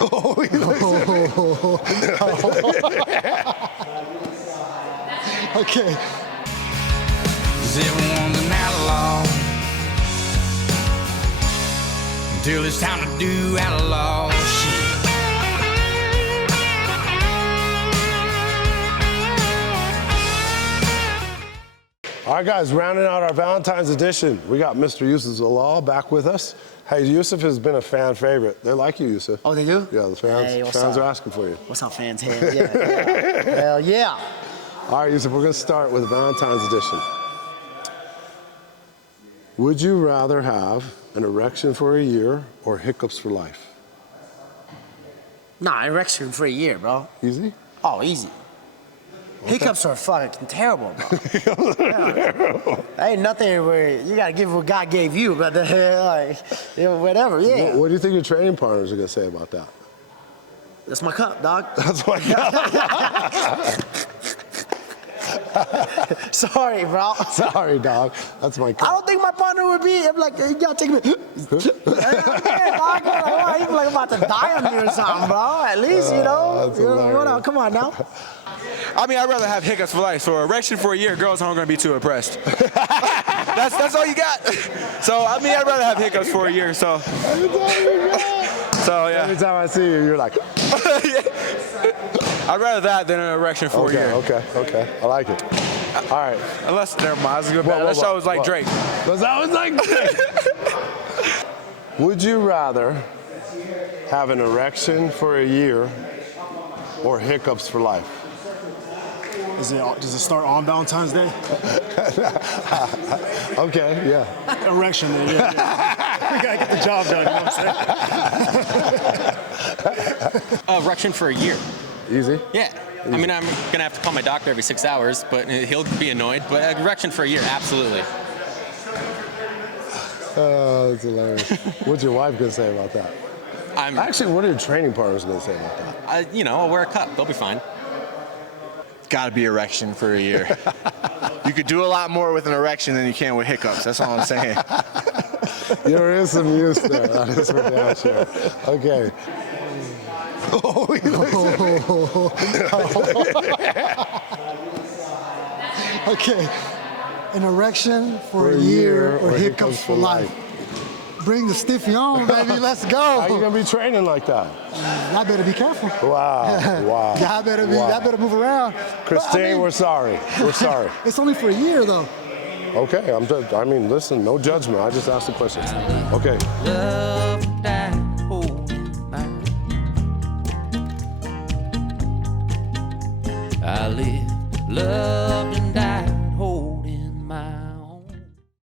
Oh, he looks at me. Okay. 'Cause everyone's an outlaw until it's time to do outlaw shit. All right, guys, rounding out our Valentine's edition, we got Mr. Yusuf Zalal back with us. Hey, Yusuf has been a fan favorite. They like you, Yusuf. Oh, they do? Yeah, the fans, Hey, what's fans up? are asking for you. What's up, fans? Hell yeah. Hell yeah. All right, Yusuf, we're going to start with Valentine's edition. Would you rather have an erection for a year or hiccups for life? Nah, erection for a year, bro. Easy? Oh, easy. Hiccups are fucking terrible, bro. Ain't nothing where you gotta give what God gave you, but like, you know, whatever, yeah. What do you think your training partners are going to say about that? That's my cup, dog. That's my God. Sorry, bro. Sorry, dog. That's my I cup. don't think my partner would be. I'm like, you gotta take me. Yeah, dog. He's like about to die on me or something, bro. At least, you know. That's You know, hilarious. what else? Come on now. I mean, I'd rather have hiccups for life. So erection for a year, girls aren't gonna be too impressed. that's all you got. So I mean, I'd rather have hiccups for a year. So yeah, Every time I see you, you're like, I'd rather that than an erection for a okay, year. okay. I like it. All right. Unless never mind, I was gonna that show was like whoa. Drake. That was like Drake. Would you rather have an erection for a year or hiccups for life? Does it start on Valentine's Day? Okay, yeah. Erection, yeah. We gotta get the job done, you know what I'm saying? Erection for a year. Easy? Yeah. I mean, I'm gonna have to call my doctor every 6 hours, but he'll be annoyed. But erection for a year, absolutely. Oh, that's hilarious. What's your wife gonna say about that? Actually, what are your training partners gonna say about that? I'll wear a cup. They'll be fine. Gotta be erection for a year. You could do a lot more with an erection than you can with hiccups. That's all I'm saying. There is some use there. That is for damn sure. Okay. Oh, he looks at me. Okay. An erection for a year or hiccups for life. Bring the stiffy on, baby. Let's go. How you gonna be training like that? Y'all better be careful. Wow, wow. Y'all better be. Wow. Y'all better move around. Christine, I mean, we're sorry. We're sorry. It's only for a year, though. Okay, I mean, listen, no judgment. I just asked the question. Okay. Love that hold mine. I live, loved and died.